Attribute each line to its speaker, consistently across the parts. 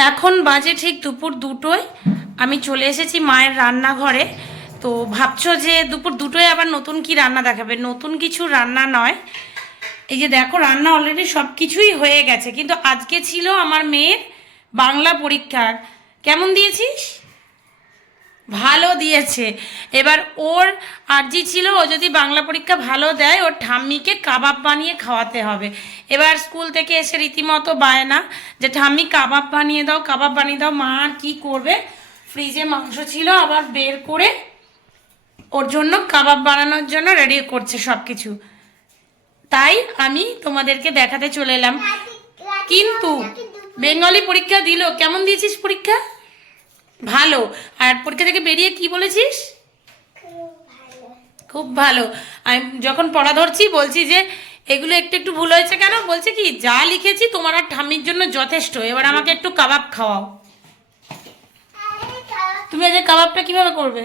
Speaker 1: এখন বাজে ঠিক দুপুর দুটোয়। আমি চলে এসেছি মায়ের রান্নাঘরে। তো ভাবছ যে দুপুর দুটোয় আবার নতুন কি রান্না দেখাবে? নতুন কিছু রান্না নয়। এই যে দেখো, রান্না অলরেডি সব কিছুই হয়ে গেছে। কিন্তু আজকে ছিল আমার মেয়ের বাংলা পরীক্ষার। কেমন দিয়েছিস? ভালো দিয়েছে। এবার ওর আর্জি ছিল ও যদি বাংলা পরীক্ষা ভালো দেয় ওর ঠাম্মিকে কাবাব বানিয়ে খাওয়াতে হবে। এবার স্কুল থেকে এসে রীতিমতো বায়না যে ঠাম্মি কাবাব বানিয়ে দাও কাবাব বানিয়ে দাও মা আর কী করবে? ফ্রিজে মাংস ছিল আবার বের করে ওর জন্য কাবাব বানানোর জন্য রেডি করছে সব কিছু তাই আমি তোমাদেরকে দেখাতে চলে এলাম। কিন্তু বেঙ্গলি পরীক্ষা দিল। কেমন দিয়েছিস পরীক্ষা? ভালো। আর পরীক্ষা থেকে বেরিয়ে কি বলেছিস? খুব ভালো। আমি যখন পড়া ধরছি, বলছি যে, এগুলো একটু একটু ভুল হয়েছে কেন? বলছে কি, যা লিখেছি তোমার আর ঠাম্মির জন্য যথেষ্ট। এবার আমাকে একটু কাবাব খাওয়াও। তুমি আজ কাবাবটা কীভাবে করবে?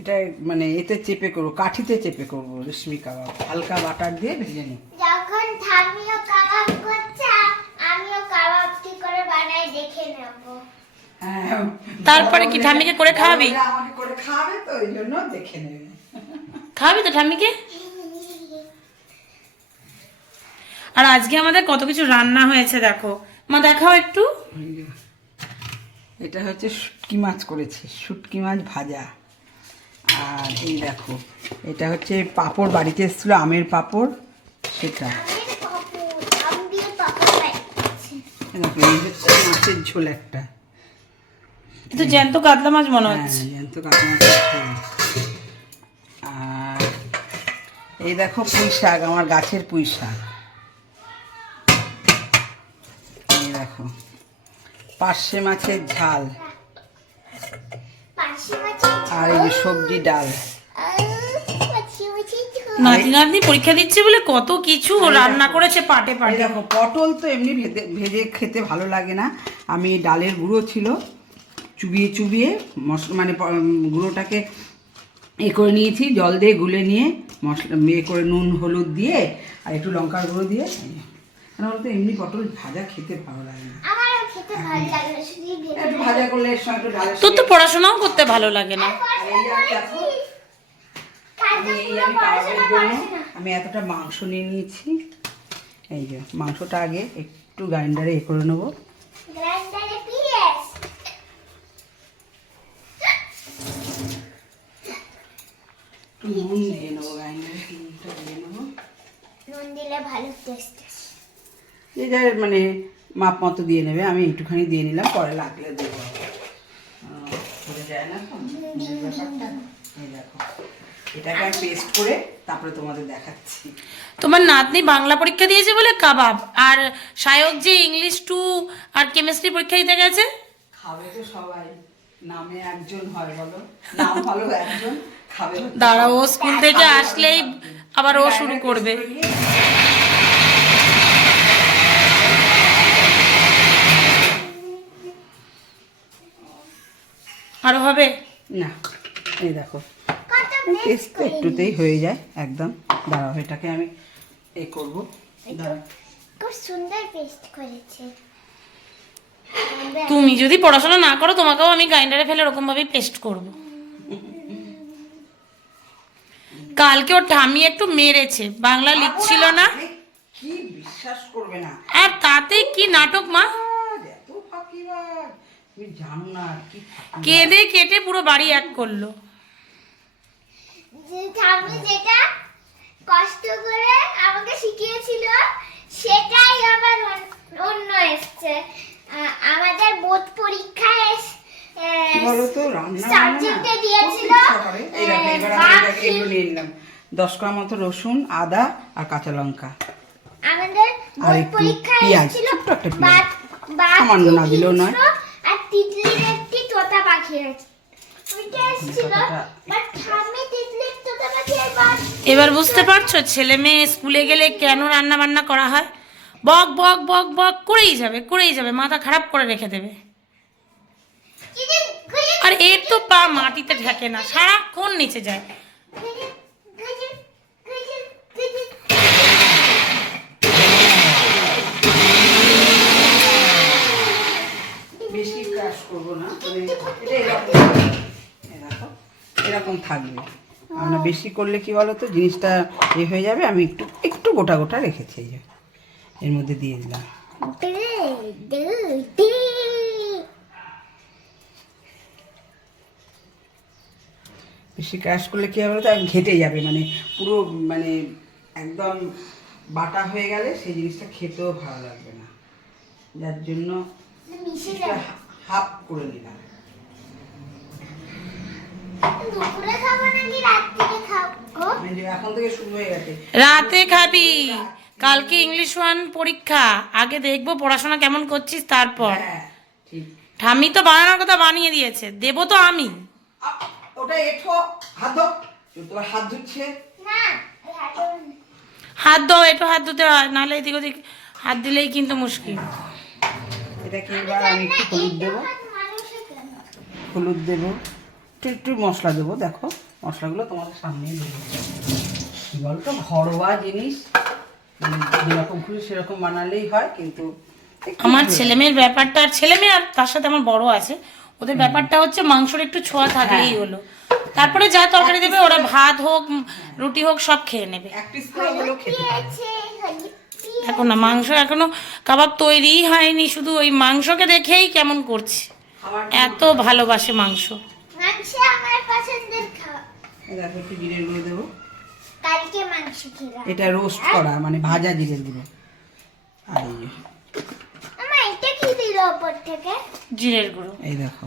Speaker 2: এটা মানে এতে চেপে করব, কাঠিতে চেপে করব, রেশমি কাবাব। হালকা বাটার দিয়ে ভেজে নিই
Speaker 3: যখন ঠামিও কাবাব করছে আমিও কাবাব কি করে বানাই দেখে নেব
Speaker 2: হ্যাঁ
Speaker 1: তারপরে কি ঠাম্মিকে করে খাওয়াবি?
Speaker 2: আমাকে করে খাওয়াবে তো ওই জন্য দেখে নেবে।
Speaker 1: খাওয়াবি তো ঠাম্মিকে? আর আজকে আমাদের কত কিছু রান্না হয়েছে দেখো। মা দেখাও একটু।
Speaker 2: এটা হচ্ছে শুটকি মাছ করেছি শুটকি মাছ ভাজা। আর এই দেখো এটা হচ্ছে পাপড় বাড়িতে এসেছিল আমের পাপড় সেটা। মাছের ঝোল একটা।
Speaker 1: কিন্তু জ্যান্ত কাতলা মাছ মনে
Speaker 2: হ্যাঁ
Speaker 1: হচ্ছে।
Speaker 2: জ্যান্ত কাতলা মাছের ঝোল। আর এই দেখো পুঁই শাক আমার গাছের পুঁই শাক। এই দেখো পার্শে মাছের ঝাল।
Speaker 3: মাছি
Speaker 2: আর এই যে সবজি ডাল।
Speaker 3: মাছি
Speaker 1: নাতি নাতনি পরীক্ষা দিচ্ছে বলে কত কিছু রান্না করেছে পাটে পাটে।
Speaker 2: দেখো পটল তো এমনি ভেজে ভেজে খেতে ভালো লাগে না। আমি ডালের গুঁড়ো ছিল চুবিয়ে চুবিয়ে মশলা মানে গুঁড়োটাকে এ করে নিয়েছি জল দিয়ে গুলে নিয়ে মশলা এ করে নুন হলুদ দিয়ে আর একটু লঙ্কার গুঁড়ো দিয়ে কেন বলতো এমনি পটল ভাজা খেতে ভালো লাগে না। একটু ভাজা করলে
Speaker 1: তোর তো পড়াশোনাও করতে ভালো লাগে না।
Speaker 2: আমি এতটা মাংস নিয়ে নিয়েছি। এই যে মাংসটা আগে একটু গ্রাইন্ডারে এ করে নেব
Speaker 3: গ্রাইন্ডারে পিএস
Speaker 2: একটু নুন দিয়ে নেব গ্রাইন্ডারে নুনটা দিয়ে নেব
Speaker 3: নুন দিলে ভালো টেস্ট
Speaker 2: যে যার মানে মাপ মতো দিয়ে নেবে আমি একটুখানি দিয়ে নিলাম পরে লাগলে দেবো যায় না? এই দেখো এটাকে পেস্ট করে তারপরে তোমাদের দেখাচ্ছি
Speaker 1: তোমার নাতনি বাংলা পরীক্ষা দিয়েছে বলে কাবাব আর সায়ক যে ইংলিশ টু আর কেমিস্ট্রি পরীক্ষা দিতে গেছে
Speaker 2: খাবে তো সবাই নামে একজন হয় বলো নাম ভালো একজন
Speaker 1: দাঁড়া ও স্কুল থেকে আসলেই আবার ও শুরু করবে। আর হবে?
Speaker 2: না এই দেখো। পেস্ট একটুতেই হয়ে যায় একদম। দাঁড়াও এটাকে আমি এ করব।
Speaker 3: খুব সুন্দর পেস্ট করেছে।
Speaker 1: তুমি যদি পড়াশোনা না করো তোমাকেও আমি গ্রাইন্ডারে ফেলে ওরকম ভাবেই পেস্ট করব। কালকে ওর ঠামি একটু মেরেছে বাংলা লিখছিল না।
Speaker 2: কি বিশ্বাস করবে না।
Speaker 1: আর তাতে কি নাটক মা। কেঁদে কেটে পুরো বাড়ি এক করল।
Speaker 3: যে ঠাম্মি যেটা কষ্ট করে আমাকে শিখিয়েছিল সেটাই আবার অন- অন্য এসছে। আমাদের বোর্ড পরীক্ষায় এস- এ,
Speaker 2: কি বলো তো রান্না
Speaker 3: সাবজেক্টে দিয়েছিল
Speaker 2: এই দেখো এবার আমি
Speaker 3: বাঘ
Speaker 2: এটাকে এগুলো নিয়ে নিলাম। দশ কোয়া মতো রসুন আদা আর কাঁচা লঙ্কা।
Speaker 3: আমাদের
Speaker 2: আর একটু পেঁয়াজ, ছোট্ট একটা পেঁয়াজ। সামান্য না দিলেও নয়।
Speaker 3: আর তিতলির একটি তোতা পাখি
Speaker 1: এবার বুঝতে পারছ ছেলে মেয়ে স্কুলে গেলে কেন রান্না বান্না করা হয়? বক বক বক বক করেই যাবে করেই যাবে মাথা খারাপ করে রেখে দেবে। আর এর তো পা মাটিতে ঠেকে না সারাক্ষণ নিচে যায়।
Speaker 2: না মানে এরকম। এরকম থাকবে। আমরা বেশি করলে কি বলো তো জিনিসটা এ হয়ে যাবে আমি একটু একটু গোটা গোটা রেখেছি এই যে। এর মধ্যে দিয়ে দিলাম। বেশি ক্রাশ করলে কী হবে তো ঘেটে যাবে মানে পুরো মানে একদম বাটা হয়ে গেলে সেই জিনিসটা খেতেও ভালো লাগবে না। যার জন্য হাফ করে নিলাম।
Speaker 3: দুপুরে খাব নাকি রাত্রিরে খাব
Speaker 2: মানে যে এখন থেকে শুরু হয়ে গেছে।
Speaker 1: রাতে খাবি। কালকে ইংলিশ ওয়ান পরীক্ষা। আগে দেখব পড়াশোনা কেমন করছিস তারপর।
Speaker 2: হ্যাঁ ঠিক।
Speaker 1: ঠামি তো বানানোর কথা বানিয়ে দিয়েছে। দেবো তো আমি।
Speaker 2: ওটা এঠো হাত ধো। তোমার হাত ধুচ্ছে।
Speaker 3: না হাত
Speaker 1: দাও একটু হাত ধুতে হয়। নাহলে এদিক ওদিক হাত দিলেই কিন্তু মুশকিল।
Speaker 2: এটাকে এবার আমি একটু হলুদ দেবো। হলুদ দেবো। একটু একটু মশলা দেবো দেখো। মশলাগুলো তোমাদের সামনে দেবো কী বলতো? ঘরোয়া জিনিস। মানে যেরকম খুশি সেরকম বানালেই হয় কিন্তু
Speaker 1: আমার ছেলেমেয়ের ব্যাপারটা আর ছেলেমেয়ে আর তার সাথে আমার বড় আছে। ওদের ব্যাপারটা হচ্ছে মাংসর একটু ছোঁয়া থাকলেই হলো। তারপরে যা তরকারি দেবে ওরা ভাত হোক রুটি হোক সব খেয়ে নেবে। দেখো না মাংস এখনও কাবাব তৈরিই হয়নি শুধু ওই মাংসকে দেখেই কেমন করছে। এত ভালোবাসে মাংস।
Speaker 3: মাংস আমার পছন্দের খাওয়া
Speaker 2: এই দেখো একটু জিরের গুঁড়ো দেবো।
Speaker 3: কালকে মাংস খেলাম।
Speaker 2: এটা রোস্ট করা মানে ভাজা জিরের গুঁড়ো। আর এই যে
Speaker 3: আমার এটা ওপর থেকে।
Speaker 1: জিরের গুঁড়ো।
Speaker 2: এই দেখো।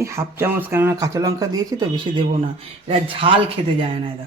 Speaker 2: এই হাফ চামচ কেননা কাঁচা লঙ্কা দিয়েছি তো বেশি দেবো না। এরা ঝাল খেতে যায় না এরা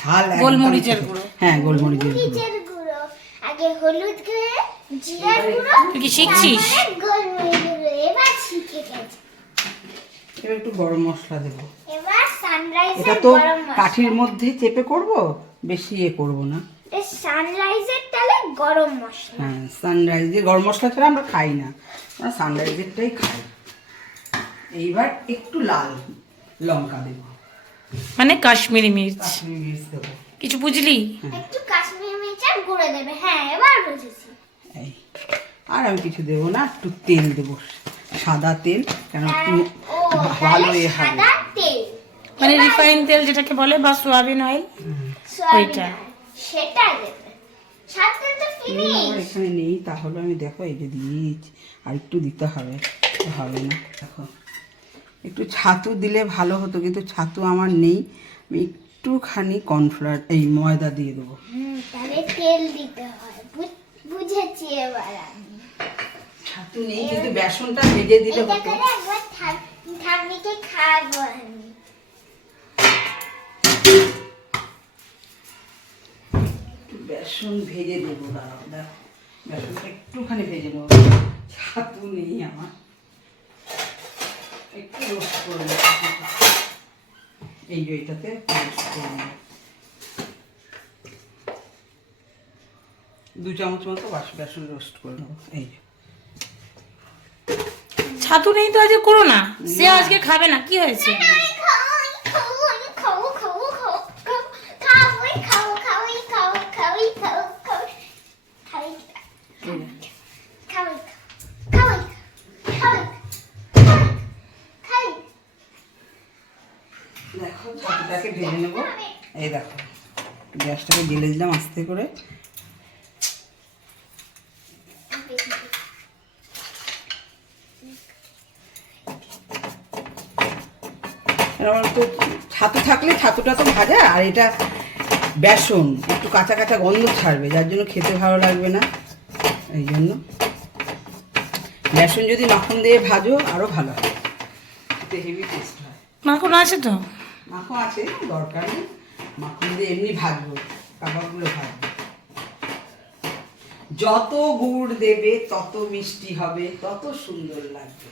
Speaker 2: ঝাল
Speaker 1: গোলমরিচের গুঁড়ো।
Speaker 2: হ্যাঁ গোলমরিচের গুঁড়ো।
Speaker 3: আগে হলুদ গুঁড়ো জিরার গুঁড়ো
Speaker 1: তুই কি শিখছিস?
Speaker 3: এবার শিখে গেছি।
Speaker 2: এবার একটু গরম মশলা দেবো।
Speaker 3: এবার সানরাইজের
Speaker 2: এটা তো কাঠির মধ্যে চেপে করব বেশি এ করব না।
Speaker 3: সানরাইজের তালে গরম মশলা।
Speaker 2: হ্যাঁ সানরাইজের গরম মশলা ছাড়া আমরা খাই না। আমরা সানরাইজেরটাই খাই। এইবার একটু লাল লঙ্কা দেবো।
Speaker 1: মানে কাশ্মীরি মির্চ।
Speaker 2: কাশ্মীরি মির্চ দেবো।
Speaker 1: কিছু বুঝলি?
Speaker 3: একটু কাশ্মীরি মির্চের গুঁড়ো দেবে। হ্যাঁ এবার বুঝেছি।
Speaker 2: আর আমি কিছু দেবো না একটু তেল দেবো। সাদা তেল কেন একটু ভালো এ হবে।
Speaker 1: মানে রিফাইন তেল যেটাকে বলে বা সোয়াবিন অয়েল
Speaker 3: সয়াবিন
Speaker 1: ওইটা।
Speaker 3: দেবে।
Speaker 2: আমার এখানে নেই তাহলে আমি দেখো এই যে দিয়েছি আর একটু দিতে হবে হবে না দেখো। একটু ছাতু দিলে ভালো হতো কিন্তু ছাতু আমার নেই। আমি একটুখানি কর্নফ্লাওয়ার এই ময়দা দিয়ে দেবো।
Speaker 3: তাহলে তেল দিতে হয়। বুঝেছি এবার
Speaker 2: ছাতু নেই কিন্তু বেসনটা ভেজে দিলে হতো।
Speaker 3: ঠাম্মিকে খাওয়াবো আমি।
Speaker 2: বেসন ভেজে দেবো দাঁড়াও দেখো বেসনটা একটুখানি ভেজে নেব। ছাতু নেই আমার। একটু রোস্ট করে নেব। এই যে এটাতে রোস্ট করে নেব। দু চামচ মতো বাস- বেসন রোস্ট করে নেব এই
Speaker 1: ছাতু নেই তো আজকে করো না। সে আজকে খাবে না কি হয়েছে
Speaker 3: আমি খাব, আমি খাব, আমি খাব, খাব, খাব, খাব, খাবোই, খাব, খাবোই, খাব, খাবোই, খাব, খাব, খাবোই,
Speaker 2: এই যে।
Speaker 3: খাবোই, খাবোই, খাবোই, খাবোই,
Speaker 2: দেখো ছাতুটাকে ভেজে নেব এই দেখো গ্যাসটাকে জ্বেলে দিলাম আস্তে করে। এবার তো ছাতু থাকলে ছাতুটা তো ভাজা আর এটা বেসন একটু কাঁচা কাঁচা গন্ধ ছাড়বে যার জন্য খেতে ভালো লাগবে না। এই জন্য বেসন যদি মাখন দিয়ে ভাজো আরও ভালো হয়। খেতে হেভি টেস্ট হয়।
Speaker 1: মাখন আছে তো?
Speaker 2: মাখন আছে দরকার নেই। মাখন দিয়ে এমনি ভাজবো কাবাবগুলো ভাজবো যত গুড় দেবে তত মিষ্টি হবে তত সুন্দর লাগবে।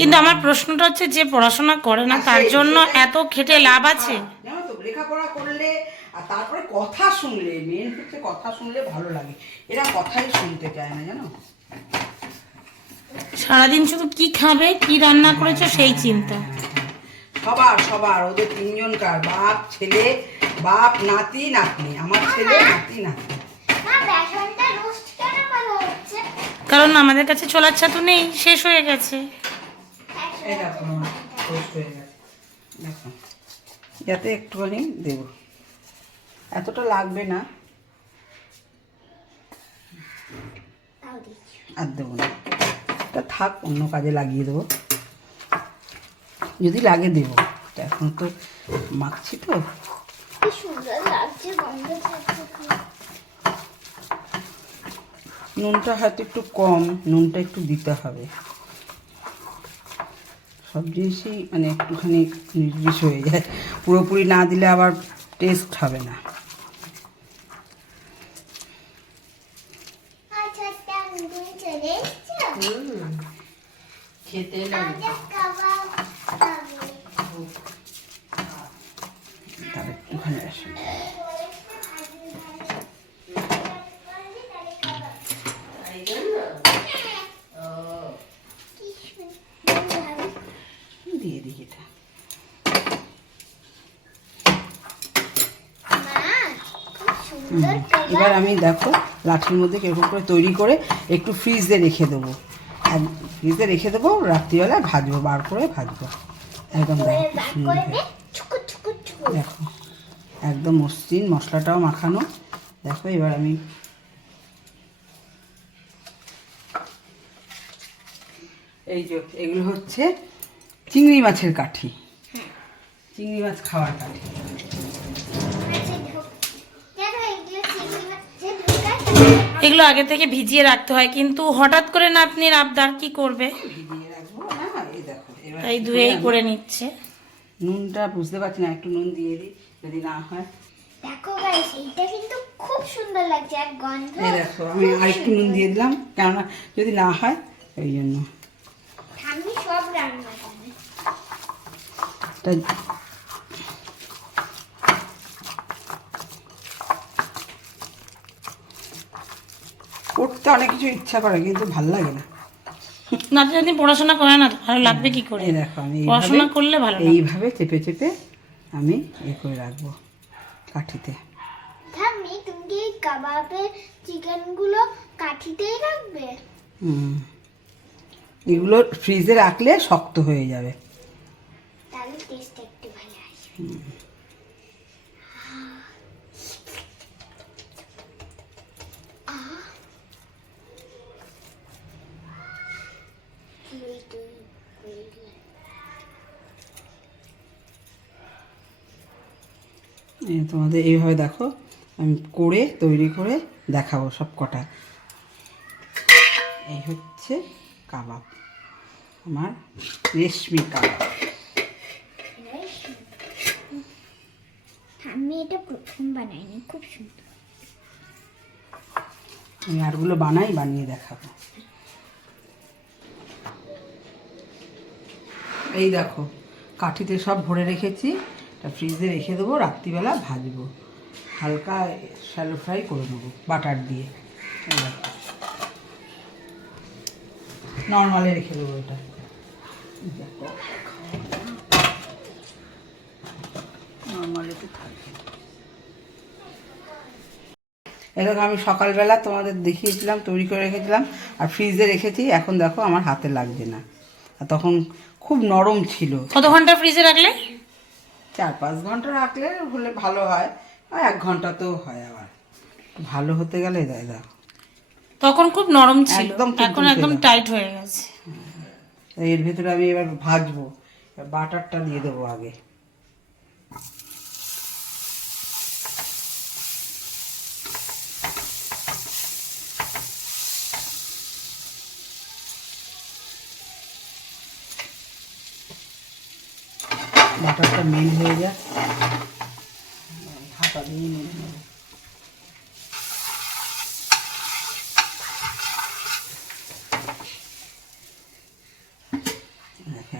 Speaker 1: কিন্তু আমার প্রশ্নটা হচ্ছে যে পড়াশোনা করে না তার জন্য এত খেটে লাভ আছে?
Speaker 2: জানো তো লেখাপড়া করলে আর তারপরে কথা শুনলে মেন হচ্ছে কথা শুনলে ভালো লাগে। এরা কথাই শুনতে চায় না জানো?
Speaker 1: সারাদিন শুধু কি খাবে কি রান্না করেছ সেই চিন্তা।
Speaker 2: সবার সবার ওদের তিনজনকার বাপ ছেলে বাপ নাতি নাতনি আমার ছেলে নাতি নাতনি।
Speaker 1: কারণ আমাদের কাছে ছোলার ছাতু নেই শেষ হয়ে গেছে।
Speaker 2: যাতে একটুখানি দেবো। এতটা লাগবে না। আর দেবো না। এটা থাক অন্য কাজে লাগিয়ে দেবো। যদি লাগে দেবো। এখন তো মাখছি তো। নুনটা হয়তো একটু কম নুনটা একটু দিতে হবে। সব জিনিসই মানে একটুখানি নির্বিষ হয়ে যায়। পুরোপুরি না দিলে আবার টেস্ট হবে না
Speaker 3: আচ্ছা আচ্ছা তুমি চলে এসছো
Speaker 2: খেতে
Speaker 3: আমাদের কাবাব খাবে
Speaker 2: তার একটুখানি আসে
Speaker 3: কি সুন্দর
Speaker 2: দিয়ে দিই এটা
Speaker 3: মা খুব সুন্দর কাবাব
Speaker 2: এবার আমি দেখো লাঠির মধ্যে কীরকম করে তৈরি করে একটু ফ্রিজে রেখে দেবো। আর ফ্রিজে রেখে দেবো রাত্রিবেলা ভাজবো বার করে ভাজবো। একদম দেখো একদম মসৃণ মশলাটাও মাখানো। দেখো এবার আমি এই যে এগুলো হচ্ছে চিংড়ি মাছের কাঠি। চিংড়ি মাছ খাওয়ার কাঠি।
Speaker 3: এগুলো
Speaker 1: আগে থেকে ভিজিয়ে রাখতে হয় কিন্তু হঠাৎ করে নাতনির আবদার কি করবে?
Speaker 2: ভিজিয়ে এই দেখো
Speaker 1: তাই ধুয়েই করে নিচ্ছে।
Speaker 2: নুনটা বুঝতে পারছি না একটু নুন দিয়ে দিই যদি না হয়।
Speaker 3: দেখো গাইস এইটা কিন্তু খুব সুন্দর লাগছে আর গন্ধ
Speaker 2: এই দেখো আমি আরেকটু নুন দিয়ে দিলাম কেননা যদি না হয় ওই জন্য।
Speaker 3: আমি সব রান্না
Speaker 2: তাই করতে অনেক কিছু ইচ্ছা করে কিন্তু ভালো লাগে না।
Speaker 1: নাতি নাতনি পড়াশোনা করে না তো ভালো লাগবে কি করে?
Speaker 2: দেখো আমি
Speaker 1: পড়াশোনা করলে ভালো
Speaker 2: এইভাবে চেপে চেপে আমি এ করে রাখব কাঠিতে।
Speaker 3: ঠাম্মি তুমি কি চিকেনগুলো কাঠিতেই রাখবে?
Speaker 2: হুম। এগুলো ফ্রিজে রাখলে শক্ত হয়ে যাবে। তোমাদের এইভাবে দেখো, আমি করে, তৈরি করে দেখাবো সব কটা এই হচ্ছে কাবাব, আমার রেশমি কাবাব
Speaker 3: আমি এটা প্রথম বানাইনি, খুব সুন্দর।
Speaker 2: আমি আরগুলো বানাই, বানিয়ে দেখাবো। এই দেখো, কাঠিতে সব ভরে রেখেছি, এটা ফ্রিজে রেখে দেবো, রাত্রিবেলা ভাজবো। হালকা শ্যালো ফ্রাই করে নেব, বাটার দিয়ে। নর্মালে রেখে দেবো এটা। নর্মালে তো থাকবে। এরকম আমি সকালবেলা তোমাদের দেখিয়েছিলাম তৈরি করে রেখেছিলাম আর ফ্রিজে রেখেছি এখন দেখো আমার হাতে লাগছে না। আর তখন খুব নরম ছিল।
Speaker 1: কত ঘণ্টা ফ্রিজে রাখলে?
Speaker 2: চার পাঁচ ঘণ্টা রাখলে হলে ভালো হয় আর এক ঘন্টাতেও হয় আবার। ভালো হতে গেলে দায় দাও।
Speaker 1: তখন খুব নরম ছিল
Speaker 2: একদম
Speaker 1: এখন একদম টাইট হয়ে গেছে।
Speaker 2: এর ভেতরে আমি এবার ভাজবো বাটারটা দিয়ে দেবো আগে। হয়ে যায় ঢাকা দিয়ে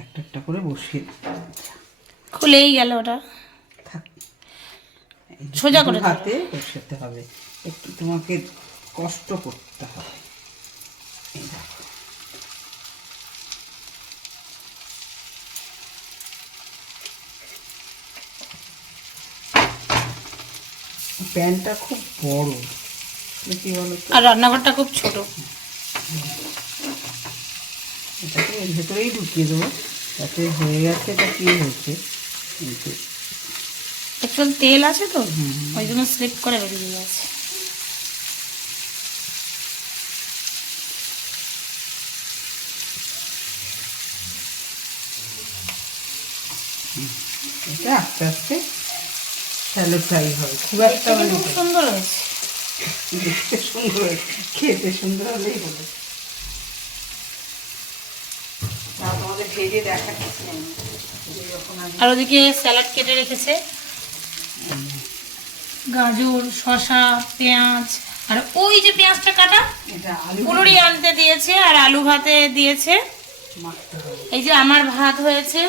Speaker 2: একটা একটা করে বসিয়ে।
Speaker 1: খুলেই গেল ওটা
Speaker 2: থাক
Speaker 1: সোজা করে।
Speaker 2: হাতে বসাতে হবে একটু তোমাকে কষ্ট করতে প্যানটা খুব বড়। কি বলো
Speaker 1: আর রান্নাঘরটা খুব ছোট।
Speaker 2: এর ভেতরেই ঢুকিয়ে দেবো। তাতে হয়ে গেছে এটা কি হয়েছে।
Speaker 1: অ্যাকচুয়াল তেল আছে তো ওই জন্য স্লিপ করে বেরিয়ে যাচ্ছে
Speaker 2: এটা আস্তে আস্তে শ্যালো ফ্রাই হবে খুব একটা
Speaker 1: খুব সুন্দর হয়েছে।
Speaker 2: দেখতে সুন্দর খেতে সুন্দর হলেই তোমাদের ভেজে দেখাচ্ছি আমি।
Speaker 1: আর ওদিকে স্যালাড কেটে রেখেছে। গাজর শসা পেঁয়াজ আর ওই যে পেঁয়াজটা কাটা
Speaker 2: এটা
Speaker 1: আনতে দিয়েছে আর আলু ভাতে দিয়েছে। এই যে আমার ভাত হয়েছে।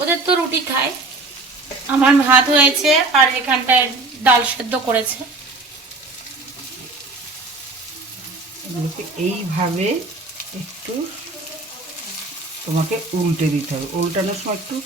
Speaker 1: ওদের তো রুটি খায়। আমার ভাত হয়েছে আর এখানটায় ডাল সেদ্ধ করেছে।
Speaker 2: এইভাবে একটু তোমাকে উল্টে দিতে হবে। উল্টানোর সময় একটু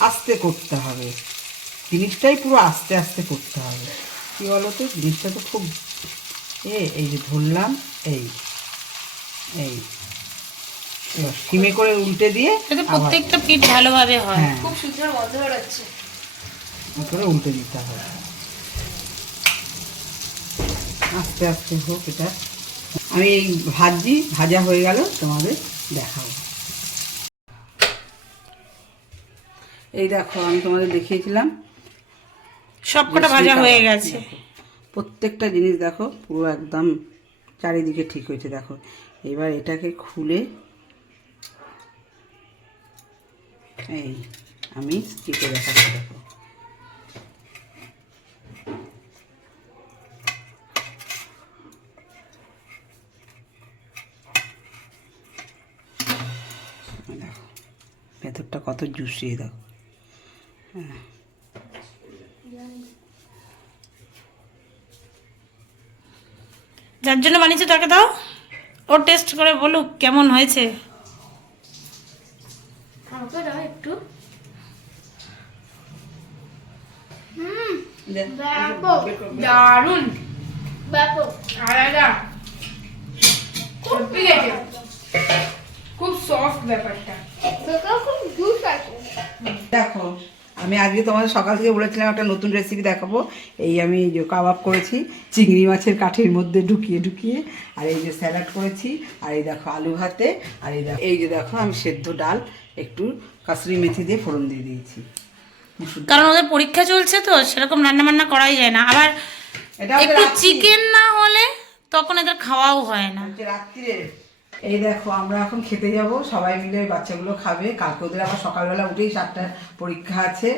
Speaker 2: আস্তে করতে হবে। জিনিসটাই পুরো আস্তে আস্তে করতে হবে। কী বলো তো জিনিসটা তো খুব এ এই যে ধরলাম এই এই। সিমে করে উল্টে দিয়ে
Speaker 1: প্রত্যেকটা পিঠ ভালোভাবে হয়।
Speaker 2: হ্যাঁ।
Speaker 1: খুব সুন্দর গন্ধ বেরোচ্ছে।
Speaker 2: করে উল্টে দিতে হবে। আস্তে আস্তে হোক এটা। আমি এই ভাজি ভাজা হয়ে গেল তোমাদের দেখাবো। এই দেখো আমি তোমাদের দেখিয়েছিলাম।
Speaker 1: সবকটা ভাজা হয়ে গেছে।
Speaker 2: প্রত্যেকটা জিনিস দেখো পুরো একদম চারিদিকে ঠিক হয়েছে দেখো। এবার এটাকে খুলে এই আমি চিপে দেখাচ্ছি দেখো এই দেখো কত জুসি দেখো।
Speaker 1: যার জন্য বানিয়েছে তাকে দাও। ও টেস্ট করে বলুক কেমন হয়েছে।
Speaker 3: একটু।
Speaker 1: আলাদা। খুব সফট ব্যাপারটা।
Speaker 3: খুব
Speaker 2: দেখো আমি আজকে তোমাদের সকাল থেকে বলেছিলাম একটা নতুন রেসিপি দেখাবো। এই আমি যে কাবাব করেছি চিংড়ি মাছের কাঠির মধ্যে ঢুকিয়ে ঢুকিয়ে আর এই যে স্যালাড করেছি আর এই দেখো আলু ভাতে আর এই দেখো এই যে দেখো আমি সেদ্ধ ডাল একটু কাসুরি মেথি দিয়ে ফোড়ন দিয়ে দিয়েছি।
Speaker 1: কারণ ওদের পরীক্ষা চলছে তো সেরকম রান্না বান্না করাই যায় না। আবার
Speaker 2: এটা
Speaker 1: একটু চিকেন না হলে তখন এদের খাওয়াও হয় না।
Speaker 2: রাত্রিরে এই দেখো আমরা এখন খেতে যাব। সবাই মিলে ওই বাচ্চাগুলো খাবে। কালকে ওদের আবার সকালবেলা উঠেই সাতটা পরীক্ষা আছে।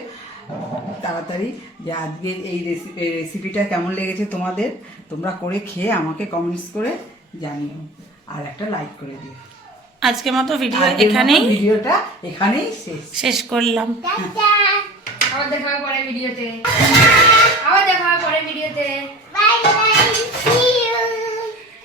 Speaker 2: তাড়াতাড়ি। যে আজকে এই রেসিপি রেসিপিটা কেমন লেগেছে তোমাদের তোমরা করে খেয়ে আমাকে কমেন্টস করে জানিও। আর একটা লাইক করে দিও।
Speaker 1: আজকে মতো ভিডিও
Speaker 2: আজকের
Speaker 1: এখানেই
Speaker 2: ভিডিওটা এখানেই শেষ।
Speaker 1: শেষ করলাম।
Speaker 4: আবার দেখা হবে পরের ভিডিওতে আবার দেখা হবে পরের ভিডিওতে
Speaker 3: বাই বাই সি ইউ